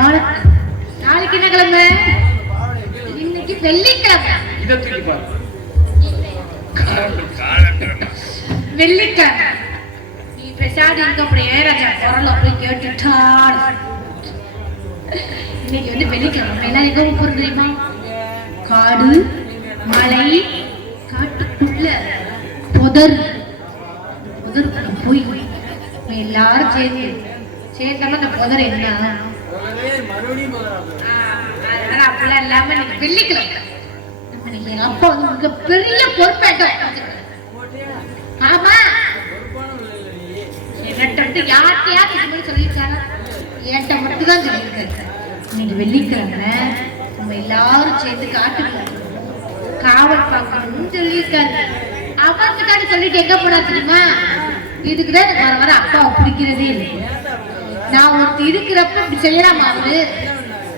நாளைக்கு என்ன கிழமை இன்னைக்கு வெள்ளிக்கிழமை. இதை தூக்கி பாரு. வெள்ளிக்கிழமை. நீ இருக்க அப்படியே ராஜா? குரல் அப்படி கேட்டுட்டாடு இன்னைக்கு வந்து வெள்ளிக்கிழமை. எல்லாம் எங்க போறது தெரியுமா? காடு மலை காட்டுக்குள்ள புதர். புதருக்குள்ள போய் எல்லாரும் சேர்ந்து சேர்ந்தோம்னா அந்த புதர் என்ன? அதனால அப்படிலாம் இல்லாம வெள்ளிக்கிழமை. நம்ம எங்க அப்பா வந்து மிக பெரிய பொறுப்பேற்ற ஆமா. என்கிட்ட வந்து யார்கிட்டயாவது இது மாதிரி சொல்லியிருக்காங்க. என்கிட்ட மட்டும் தான் சொல்லியிருக்காரு. இன்னைக்கு வெள்ளிக்கிழமை நம்ம எல்லாரும் சேர்ந்து காட்டுக்கு காவல் பார்க்கணும்னு சொல்லியிருக்காரு. அவர்கிட்ட சொல்லிட்டு எங்க போனா தெரியுமா? இதுக்குதான் எனக்கு வர வர அப்பாவை பிடிக்கிறதே இல்லை நான் ஒருத்தி இருக்கிறப்ப இப்படி செய்யலாமா அவரு?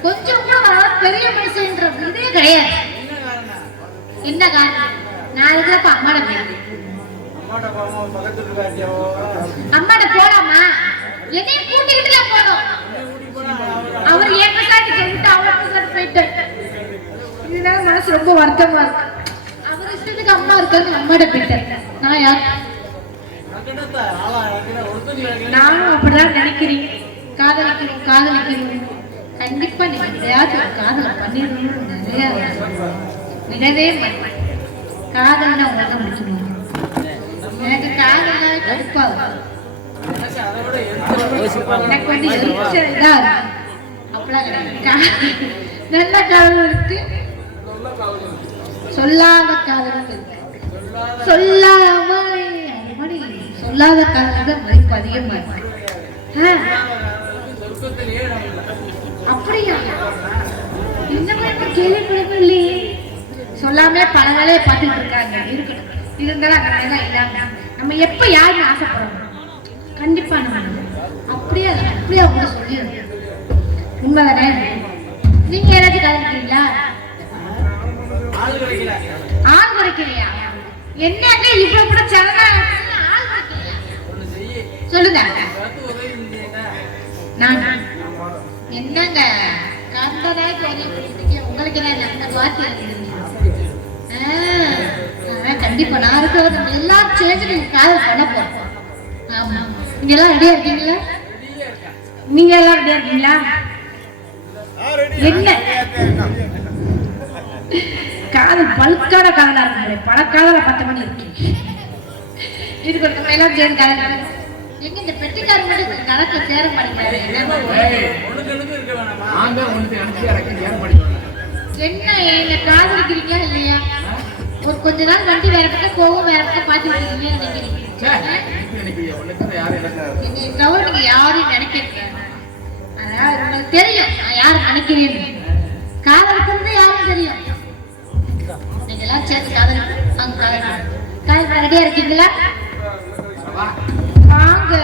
கொஞ்சம் கூட பெரிய மனுஷன்ற இதே கிடையாது. என்ன காரணம்? நான் இருக்கிறப்ப அம்மாட போயிருக்கு அம்மாட போலாமா? என்னையும் கூட்டிக்கிட்டுல போதும் அவர் என் பசாட்டி சொல்லிட்டு அவளை பசாட்டி போயிட்டு இதனால மனசு ரொம்ப வருத்தமா இருக்கு. அவர் இஷ்டத்துக்கு அம்மா இருக்காங்க அம்மாட போயிட்டேன் நான் யார்? நானும் அப்படிதான் நினைக்கிறேன். காதலிக்கிறோம் காதலிக்கிறோம். கண்டிப்பா நீங்க எதையாச்சும் ஒரு காதல் பண்ணிடணும்னு நிறைய நினைவே காதல்னா உலக முடிச்சிடுவாங்க எனக்கு காதல்னா கடுப்பாகும் எனக்கு வந்து எரிச்சல் அப்படிலாம் கிடையாது. நல்ல காதல் இருக்கு. சொல்லாத காதல் இருக்கு. சொல்லாம சொல்லாத காதல் தான் மதிப்பு அதிகமா இருக்கு. அப்படியா? இந்த மாதிரி நான் கேள்விப்படவே இல்லையே பல வேலையை பார்த்துட்டு இருக்காங்க இருக்கணும் இருந்தாலும் அந்த மாதிரிலாம் இல்லாம நம்ம எப்ப யாருன்னு ஆசைப்படுறோம் கண்டிப்பா நம்ம அப்படியே அதை அப்படியே அவங்க சொல்லிடணும் உண்மைதானே? நீங்க யாராச்சும் காதலிக்கிறீங்களா ஆள் குறைக்கலையா? என்னங்க இவ்வளவு கூட சரணா சொல்லுங்க. நான். என்னங்க? கண்டனாய்க்கு உதவி உங்களுக்கு என்ன அந்த வார்த்தை கண்டிப்பா நான் இருக்கிறது நம்ம எல்லாரும் சேர்ந்து நீங்க காதல் பண்ண போறோம் ஆமா. நீங்க எல்லாம் ரெடியா இருக்கீங்களா? நீங்க எல்லாம் ரெடியா இருக்கீங்களா? என்ன? காதல் பல்கான காதலா இருக்கு பல காதல பத்து மணி இருக்கு இது கொஞ்சம் எல்லாம் சேர்ந்து காதல் எங்க இந்த பெட்டிக்காரர் மட்டும் கணக்குல சேர மாட்டேங்கிறாரு? என்ன என்ன காதலிக்கிறீங்களா இல்லையா? ஒரு கொஞ்ச நாள் வண்டி வேற பக்கம் போகும் வேற பக்கம் பாத்து விடுவீங்க நினைக்கிறீங்க? நினைக்கிறீங்க. யாரும் நினைக்கிறீங்க? அதாவது உங்களுக்கு தெரியும் நான் யார் நினைக்கிறேன்னு. காதலிக்கிறது யாரும் தெரியும். நீங்க எல்லாம் சேர்த்து காதல் அங்க காதல் காதல் ரெடியா இருக்கீங்களா? வாங்க.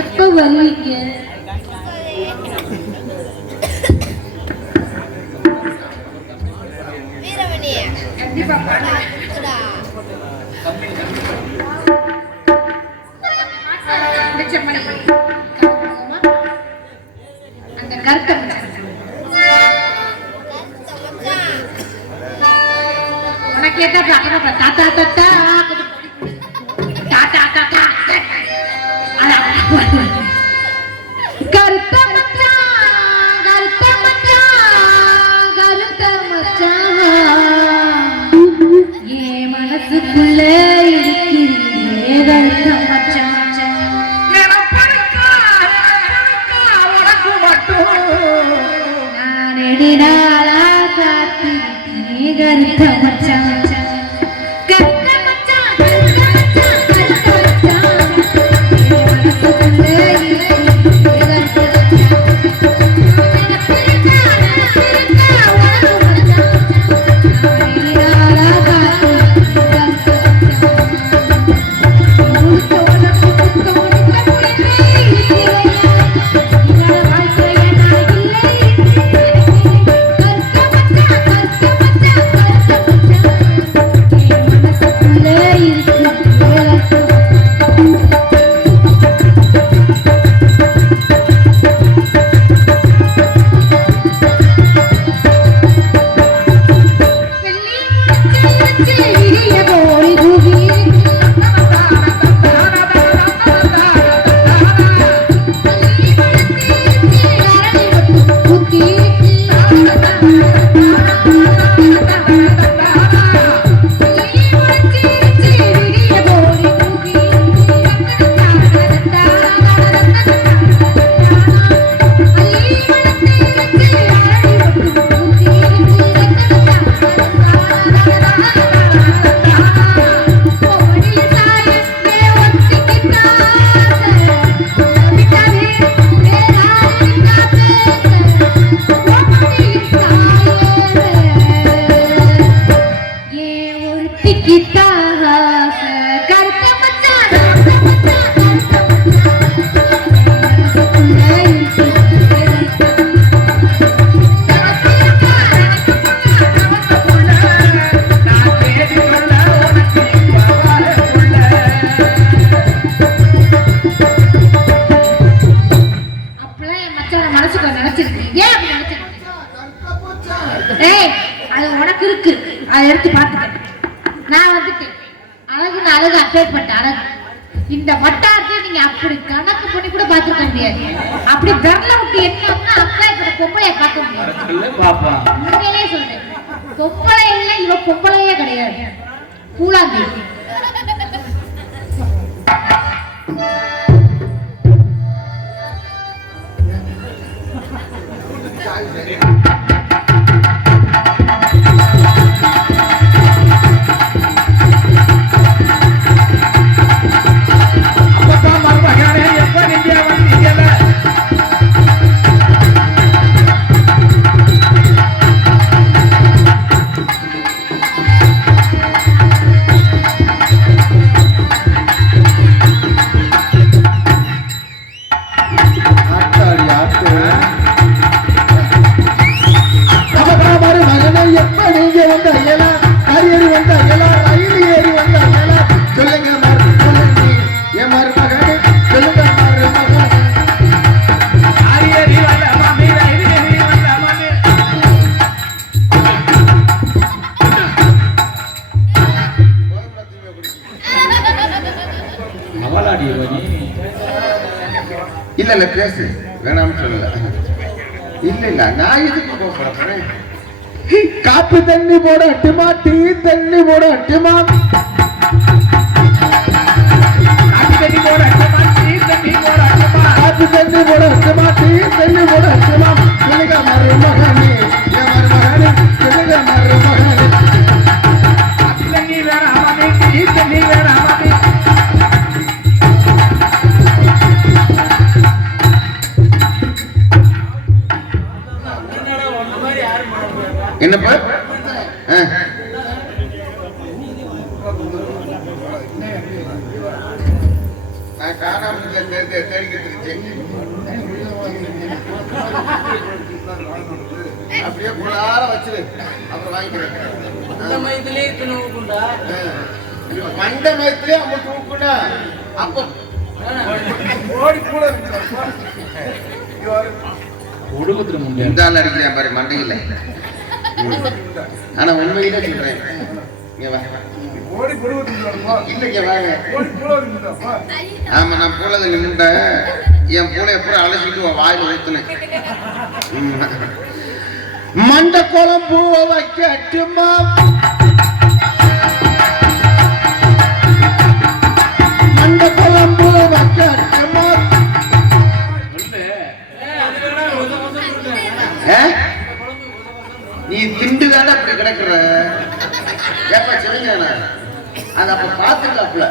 எப்ப வருவீங்க அந்த கருத்தை உனக்கு ஏத்த பக்கத்துல தாத்தா தாத்தா தாத்தா. 你看看。ஏய் அது உனக்கு இருக்கு. அதை எடுத்து பார்த்துக்க. நான் வந்துட்டேன் அழகுன்னு அழகு பண்ணிட்டேன் அழகு. இந்த வட்டாரத்தை நீங்க அப்படி கணக்கு பண்ணி கூட பார்த்துக்க முடியாது. அப்படி விரல விட்டு என்ன அப்ளை பண்ண பொம்பளைய பார்க்க முடியாது. உண்மையிலே சொல்றேன். பொம்பளை இல்லை இவ பொம்பளையே கிடையாது. பூலாந்தி அப்பா எப்படி இங்கே நீங்க வந்த அயலா? அரியடி வந்த அயலா? காப்பி போட அட்டுமா டீ தண்ணி போட அட்டுமா? நான் காணாம தேடிக்கிட்டு இருக்கேன் அப்படியே குளார வச்சிரு. அப்புறம் வாங்கிக்கிறேன். மண்ட மயத்திலே அவன் தூக்குனா அப்போ ஓடி கூட இந்த ஆள் அடிக்கிறேன் பாரு மண்டையில். ஆனா உண்மையிலே சொல்றேன். இங்க வா. ஓடி புடுவதுப்பா இல்லைங்க வாங்க. ஓடி புடுவதுப்பா ஆமா நான் பூலது நின்றுட்டேன் என் பூளைய பூரா அழைச்சிட்டு வாயில ஊத்துனேன். மண்ட குளம் பூவை வைக்க அட்டுமா மண்ட குளம் பூவை வைக்க அட்டுமா? நீ திண்டு தானே அப்படி கிடக்குற? ஏப்பா சிவஞானா அது அப்ப பாத்துக்கலாப்ல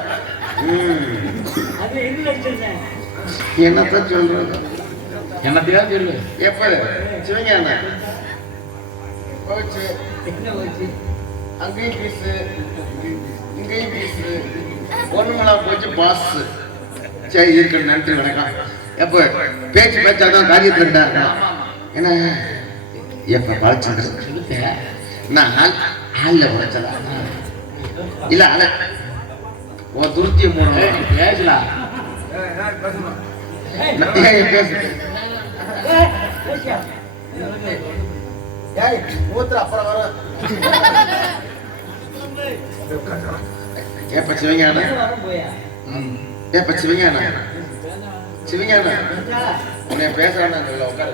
என்னத்த சொல்றது? என்னத்தையா சொல்லு? எப்ப? சிவஞானா போச்சு. அங்கேயும் பீஸு இங்கேயும் பீஸு ஒண்ணுங்களா போச்சு பாஸ் சரி இருக்கு நன்றி வணக்கம். எப்ப? பேச்சு பேச்சாதான் காரியத்துல இருந்தாங்க என்ன? எப்ப சொல்லுத்த நான் ஆள் ஆள்ல உழைச்சதா இல்ல அல உன் துருத்திய மூணு பேசலாம் பேசு ஏய் மூத்திர ஏப்ப சிவஞான ஏப்ப சிவஞான சிவஞான உன்னை பேசுறான்னு உட்காரு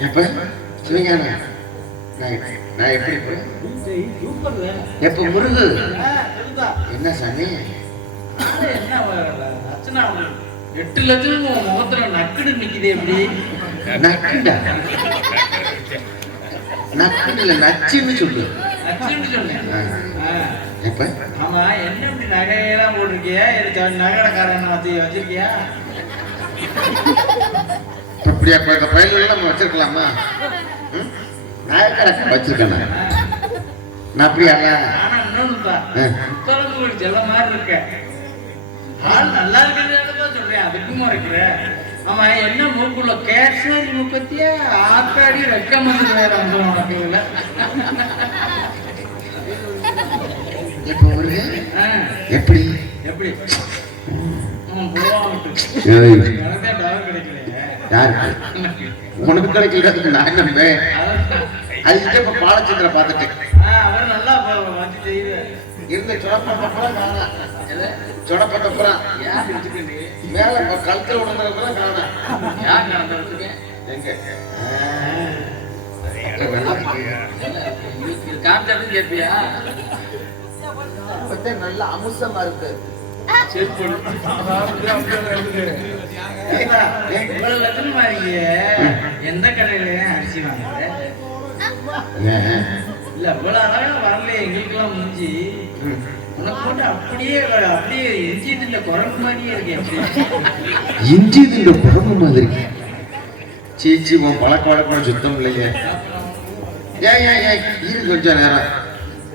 எப்ப சிவஞான நான் எப்படி இப்ப? எப்ப முருகு என்ன சாமி? எட்டு லட்சம் முகத்துல நக்குடு நிக்குது எப்படி? நக்குடா? நக்குடு இல்ல நச்சுன்னு சொல்லு. நச்சுன்னு சொன்னேன். எப்ப? ஆமா என்ன இப்படி நகையெல்லாம் போட்டிருக்கியா? இது நகையக்காரன் வச்சு வச்சிருக்கியா? அப்படியா? இப்ப இந்த பயில நம்ம வச்சிருக்கலாமா? ம்? அப்படியா ஆனா இன்னொன்னுப்பா ஆ. முத்தளவு ஒரு ஜெல்ல மாதிரி இருக்க. ஆள் நல்லா இருக்கிறது தான் சொல்றேன் அதுக்கும் மறைக்கிற ஆமா என்ன மூக்குள்ள கேசரி மூக்கத்தியா ஆத்தாடி ரெக்க வந்து வேற வந்து உனக்கு இல்ல வருது? ஆ, எப்படி? எப்படி? உனக்கு கிடைக்கிறதுக்கு நான் நம்பேன் அதுக்கிட்ட இப்ப பாலச்சந்திர பார்த்துட்டேன் நல்லா. இருந்த சுடப்பட்டப்புறம் எது? சுடப்பட்டப்புறம்? மேல இப்ப கழுத்துல விழுந்ததுக்கப்புறம் காணாம் யார் நடந்துருக்கு? எங்க காமிச்சாலும் கேட்பியா? நல்ல அமுசமா இருக்கு எந்த கடையிலயும் அரிசி வாங்குற? இல்ல, இவ்வளவு அழகா எங்களுக்கெல்லாம். உனக்கு அப்படியே அப்படியே குரங்கு மாதிரியே மாதிரி சீச்சி உன் பழக்க வழக்கம் சுத்தம் இல்லையே. ஏன் ஏன் ஏன் இரு கொஞ்சம் நேரம்.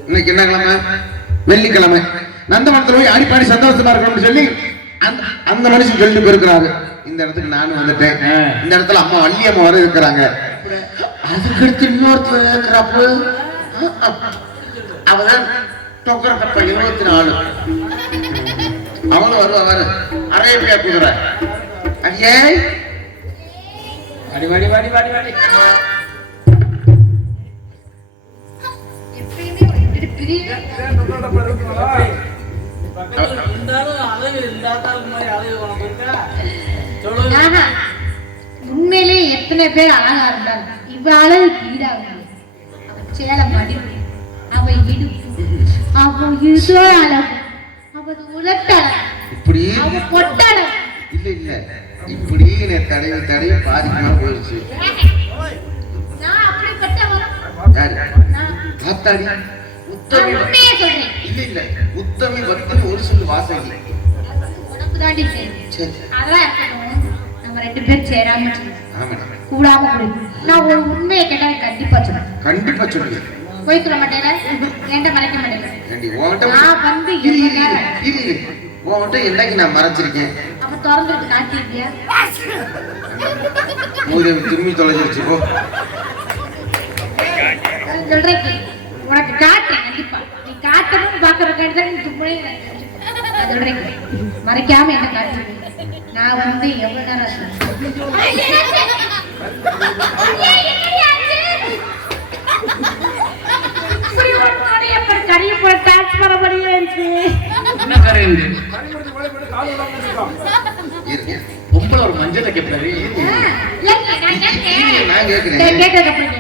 இன்னைக்கு என்ன கிழமை? வெள்ளிக்கிழமை. நந்தவனத்துல போய் ஆடிப்பாடி சந்தோஷமா இருக்கணும்னு சொல்லி அந்த அந்த மனுஷன் சொல்லிட்டு போயிருக்கிறாரு. இந்த இடத்துக்கு நானும் வந்துட்டேன். இந்த இடத்துல அம்மா வள்ளி அம்மா வர இருக்கிறாங்க. அதுக்கடுத்து இன்னொருத்தர் இருக்கிறப்ப அவதான் டொக்கர கப்ப இருபத்தி நாலு. அவனும் வருவா வரு. அரேபியா குதிரை ஐயே வாடி, வாடி, வாடி, வாடி, வாடி. உண்மையிலே எத்தனை பேர் அழகா இருந்தாலும் ஈடாக அவ சேலம் மடிப்பு அவ இடுப்பு. அவ இதோ அழகு அவ உலட்டழகு இப்படி அவ பொட்டழகு இல்ல இல்ல. இப்படி என்னை தடவி தடவி பாதிக்கமா போயிடுச்சு. நான் அப்படிப்பட்டவன் யாரு? நான் காத்தாடி நான் உத்தமி இல்ல இல்ல. உத்தமி பக்தன் ஒரு சொல்லு வாசகி. உனக்கு தாண்டி சரி. சரி அதெல்லாம் இருக்கட்டும் நம்ம ரெண்டு பேரும் சேராம இருக்கணும். ஆமா கூடாம குடி. நான் ஒரு உண்மையை கேட்டா கண்டிப்பா சொல்லுவேன் கண்டிப்பா சொல்லு போய் சொல்ல மாட்டேல என்கிட்ட மறைக்க மாட்டேன் நான் வந்து. உன்கிட்ட என்னைக்கு நான் மறைச்சிருக்கேன்? அப்ப திறந்துட்டு காட்டிருக்கியா மூதேவி திரும்பி தொலைஞ்சிருச்சு போ. சொல்றேன். உனக்கு காட்டுறேன் கண்டிப்பா. நீ காட்டணும்னு பாக்குறதுக்காண்டி தான் நீ தும்முனே நான் சொல்றேன். மறைக்காம என்ன காட்டுறேன் நான் வந்து எவ்வளவு நேரம் பொம்பளை ஒரு மஞ்சள் கேட்பாரு நான் கேட்கிறேன்.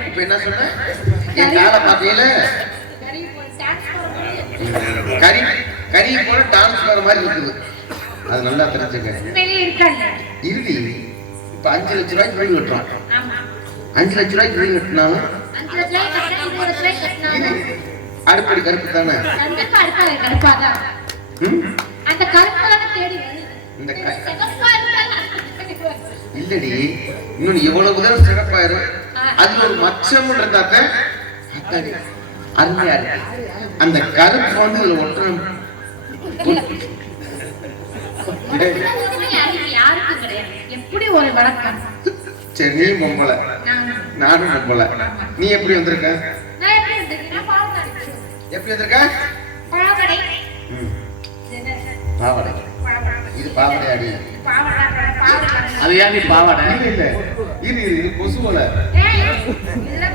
இப்ப என்ன சொன்ன என் காலை பாத்தீங்களா கறி கறி போல டான்ஸ் வர மாதிரி இருக்குது. அது நல்லா தெரிஞ்சுக்க. இறுதி. இப்ப அஞ்சு லட்ச ரூபாய்க்கு வீடு கட்டுறான் அஞ்சு லட்ச ரூபாய்க்கு வீடு கட்டினாலும் அடுப்படி கருப்பு தானே? இல்லடி இன்னொன்னு எவ்வளவு தூரம் சிறப்பாயிரு அதுல ஒரு மச்சம் இருந்தாத்த அருமையா இருக்கு. அந்த கருப்பு வந்து இதுல ஒட்டணும். எப்படி ஒரு வழக்கம். சரி நீ பொம்பளை. நானும் பொம்பளை. நீ எப்படி வந்திருக்க? நான் எப்படி வந்திருக்க? பாவடை? பாவாடை. பாவடை. இது பாவாடை அடி. பாவடை, பாவடை. அது ஏன் நீ பாவாடை? இல்ல இல்ல. இது இது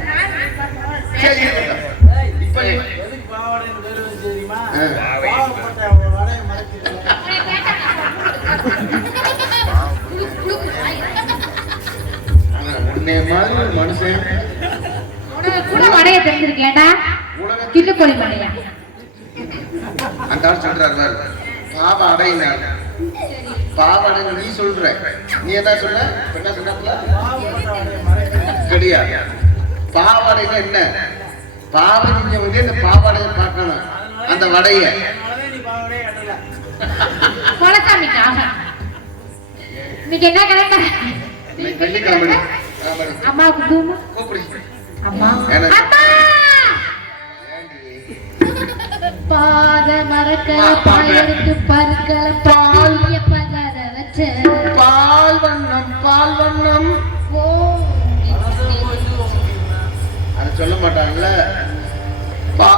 நான் சரி இப்ப வச்சு தெரியுமா ஆ. பாவப்பட்ட ஒரு வடையை மறைச்சிட்டு உன்னை மாதிரி ஒரு மனுஷன். கூட வடைய தெரிஞ்சிருக்கேன்டா கிள்ளுக்கோழி வடையா அந்த ஆள் சொல்றாரு பாவ அடையினார் பாவாடை நீ சொல்ற. நீ என்ன இப்ப என்ன சொன்னாப்ல கிடையாது பாவாடைன்னா என்ன? பாவை நீங்க வந்து இந்த பாவாடையை பார்க்கணும். அந்த வடைய. இன்னைக்கு என்ன கிழமை? வெள்ளிக்கிழமை. அம்மா? அம்மா. பாத மரக்கல பாயெடுத்து பருக்கல பாலிய பதற வச்ச. பால் வண்ணம் பால் வண்ணம். ஓ அது சொல்ல மாட்டாங்கல்ல? பா.